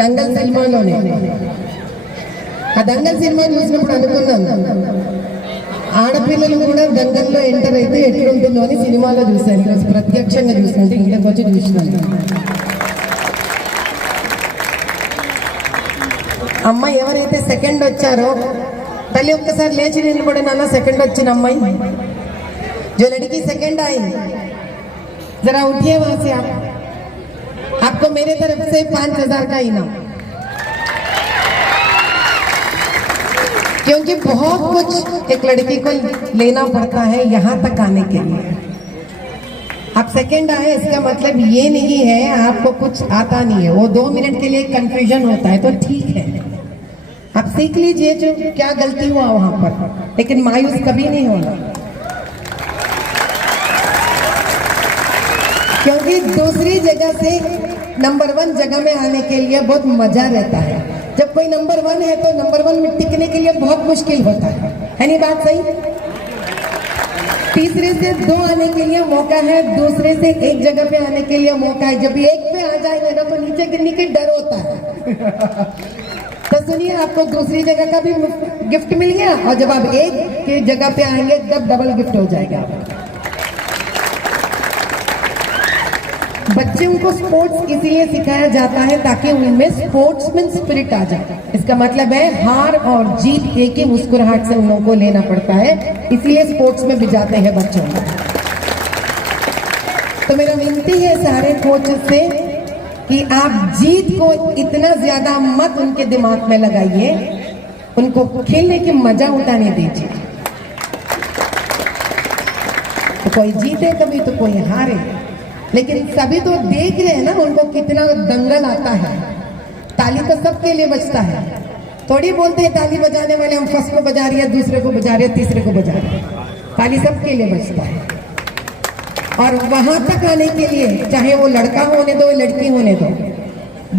దంగల్ సినిమాలోనే ఆ దంగల్ సినిమా చూసినప్పుడు అనుకున్నాను ఆడపిల్లలు కూడా దంగల్లో ఎంటర్ అయితే ఎట్లుంటుందో అని సినిమాలో చూశాను. ఈరోజు ప్రత్యక్షంగా చూసినట్టు ఇంటికి వచ్చి చూసినాను. అమ్మాయి ఎవరైతే సెకండ్ వచ్చారో తల్లి ఒక్కసారి లేచి నిలబడి నాన్న సెకండ్ వచ్చిన అమ్మాయి जो लड़की सेकंड आई जरा उठिए वहां से आपको मेरे तरफ से 5,000 का इनाम, क्योंकि बहुत कुछ एक लड़की को लेना पड़ता है यहाँ तक आने के लिए। आप सेकंड आए इसका मतलब ये नहीं है आपको कुछ आता नहीं है, वो 2 मिनट के लिए कंफ्यूजन होता है तो ठीक है, आप सीख लीजिए जो क्या गलती हुआ वहां पर, लेकिन मायूस कभी नहीं होना, क्योंकि दूसरी जगह से नंबर 1 जगह में आने के लिए बहुत मजा रहता है। जब कोई नंबर 1 है तो नंबर 1 में टिकने के लिए बहुत मुश्किल होता है नहीं बात सही? तीसरे से 2 आने के लिए मौका है, दूसरे से 1 जगह पे आने के लिए मौका है। जब 1 पे आ जाएंगे ना तो नीचे गिरने के डर होता है। तो सुनिए आपको दूसरी जगह का भी गिफ्ट मिल गया और जब आप 1 की जगह पे आएंगे तब डबल गिफ्ट हो जाएगा। बच्चों को स्पोर्ट्स इसीलिए सिखाया जाता है ताकि उनमें स्पोर्ट्समैन स्पिरिट आ जाए। इसका मतलब है हार और जीत एक ही मुस्कुराहट से उन लोगों को लेना पड़ता है, इसलिए स्पोर्ट्स में भी जाते हैं बच्चों को। तो मेरा विनती है सारे कोच से कि आप जीत को इतना ज्यादा मत उनके दिमाग में लगाइए, उनको खेलने की मजा उठाने दीजिए। तो कोई जीते कभी तो कोई हारे, लेकिन सभी तो देख रहे हैं ना उनको कितना दंगल आता है। ताली तो सबके लिए बजता है, थोड़ी बोलते हैं ताली बजाने वाले हम फर्स्ट को बजा रही है, दूसरे को बजा रही है, तीसरे को बजा रही है। ताली सबके लिए बजता है और वहां तक आने के लिए चाहे वो लड़का होने दो लड़की होने दो,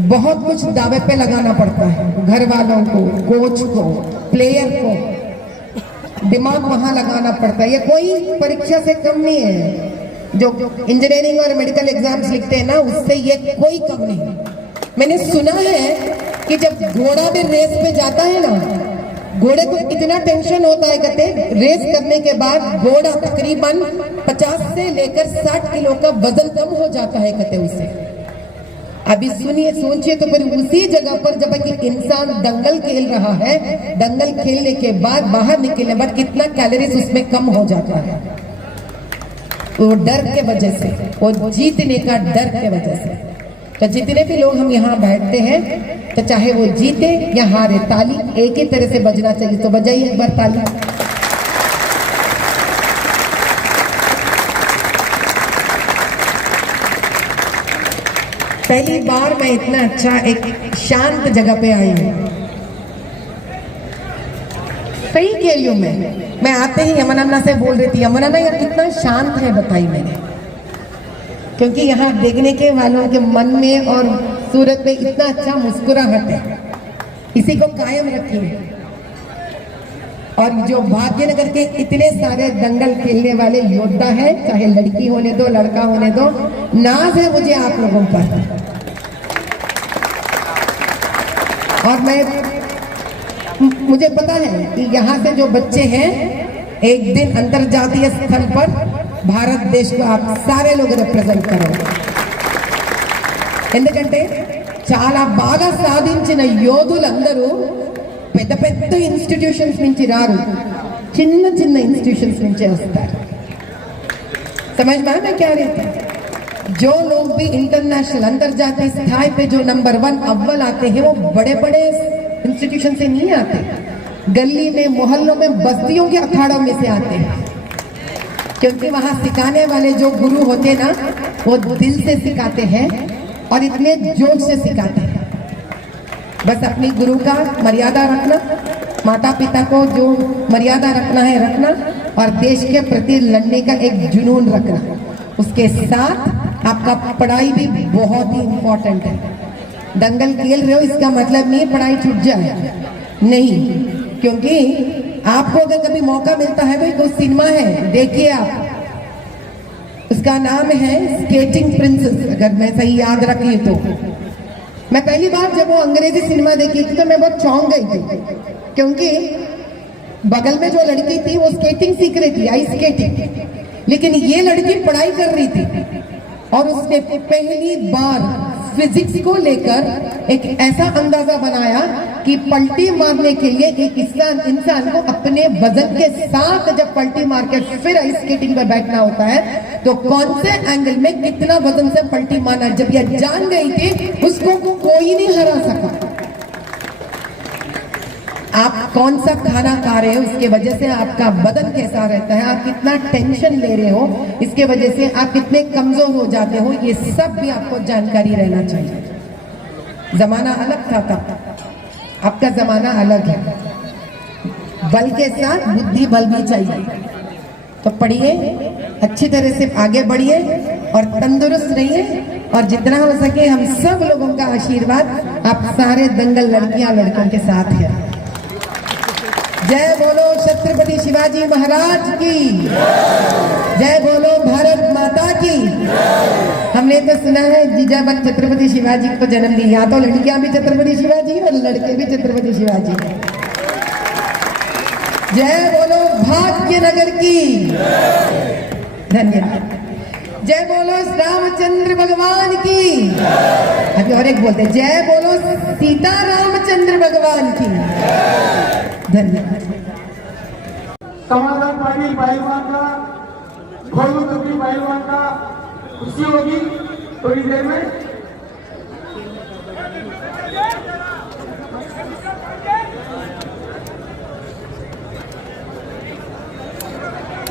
बहुत कुछ दावे पे लगाना पड़ता है। घर वालों को, कोच को, प्लेयर को दिमाग वहां लगाना पड़ता है। ये कोई परीक्षा से कम नहीं है, जो इंजीनियरिंग और मेडिकल एग्जाम्स लिखते हैं ना उससे ये कोई कम नहीं। मैंने सुना है कि जब घोड़ा भी रेस पे जाता है ना, घोड़े को इतना टेंशन होता है कहते रेस करने के बाद घोड़ा तकरीबन 50 से लेकर 60 किलो का वजन कम हो जाता है कहते उसे। अभी सुनिए सोचिए तो फिर उसी जगह पर जब कि इंसान दंगल खेल रहा है, दंगल खेलने के बाद बाहर निकलने बाद कितना कैलोरीज उसमें कम हो जाता है, वो डर के वजह से, वो जीतने का डर के वजह से। तो जितने भी लोग हम यहाँ बैठते हैं तो चाहे वो जीते या हारे, ताली एक ही तरह से बजना चाहिए। तो बजाइए एक बार ताली। पहली बार मैं इतना अच्छा एक शांत जगह पे आई हूँ, सही कह रही हूँ मैं आते ही यमुना से बोल रही थी यमुना यार कितना शांत है बताई मैंने, क्योंकि यहाँ देखने के वालों के मन में और सूरत में इतना अच्छा मुस्कुराहट है, इसी को कायम रखिए। और जो भाग्यनगर के इतने सारे दंगल खेलने वाले योद्धा है, चाहे लड़की होने दो लड़का होने दो, नाज है मुझे आप लोगों पर। और मुझे पता है कि यहाँ से जो बच्चे हैं एक दिन अंतर्जातीय स्थल पर भारत देश को आप सारे लोग रिप्रेजेंट करोगे, ఎందుకంటే చాలా బాగా సాధించిన యోధులందరూ పెద్ద పెద్ద ఇన్స్టిట్యూషన్స్ నుంచి రారు, చిన్న చిన్న ఇన్స్టిట్యూషన్స్ నుంచే వస్తారు। समझ में मैं क्या रही थी? जो लोग भी इंटरनेशनल अंतर्जातीय स्थाई पे जो नंबर 1 अव्वल आते हैं वो बड़े बड़े इंस्टीट्यूशन से नहीं आते, गली में मोहल्लों में बस्तियों के अखाड़ों में से आते हैं, क्योंकि वहां सिखाने वाले जो गुरु होते हैं ना वो दिल से सिखाते हैं और इतने जोश से सिखाते हैं। बस अपनी गुरु का मर्यादा रखना, माता पिता को जो मर्यादा रखना है रखना, और देश के प्रति लड़ने का एक जुनून रखना। उसके साथ आपका पढ़ाई भी बहुत ही इम्पोर्टेंट है। दंगल खेल रहे हो इसका मतलब नहीं पढ़ाई छूट जाए, नहीं, क्योंकि आपको अगर कभी मौका मिलता है भाई कोई सिनेमा है देखिए आप, उसका नाम है स्केटिंग प्रिंसेस, अगर मैं सही याद रखी तो मैं पहली बार जब वो अंग्रेजी सिनेमा देखी थी तो मैं बहुत चौंक गई थी, क्योंकि बगल में जो लड़की थी वो स्केटिंग सीख रही थी, आइस स्केटिंग, लेकिन ये लड़की पढ़ाई कर रही थी और उसने पहली बार फिजिक्स को लेकर एक ऐसा अंदाजा बनाया कि पलटी मारने के लिए एक इंसान को अपने वजन के साथ जब पलटी मार के फिर आइस स्केटिंग पर बैठना होता है तो कौन से एंगल में कितना वजन से पलटी मारना, जब यह जान गई थी उसको कोई नहीं हरा सका। आप कौन सा खाना खा रहे हो उसके वजह से आपका बदन कैसा रहता है, आप कितना टेंशन ले रहे हो इसके वजह से आप कितने कमजोर हो जाते हो, ये सब भी आपको जानकारी रहना चाहिए। जमाना अलग था तब, आपका जमाना अलग है। बल के साथ बुद्धि बल भी चाहिए। तो पढ़िए, अच्छी तरह से आगे बढ़िए और तंदुरुस्त रहिए, और जितना हो सके हम सब लोगों का आशीर्वाद आप सारे दंगल लड़कियां लड़कों के साथ है। जय बोलो छत्रपति शिवाजी महाराज की, जय बोलो भारत माता की। हमने तो सुना है जीजाबाई छत्रपति शिवाजी को जन्म दी, यहाँ तो लड़कियां भी छत्रपति शिवाजी और लड़के भी छत्रपति शिवाजी। जय बोलो भाग्यनगर की, धन्यवाद। जय बोलो रामचंद्र भगवान की। अभी और एक बोलते, जय बोलो सीता रामचंद्र भगवान की। धन्यवाद। समाधान पाटिल पहलवान का, खोलू पहलवान का खुशी होगी थोड़ी देर में।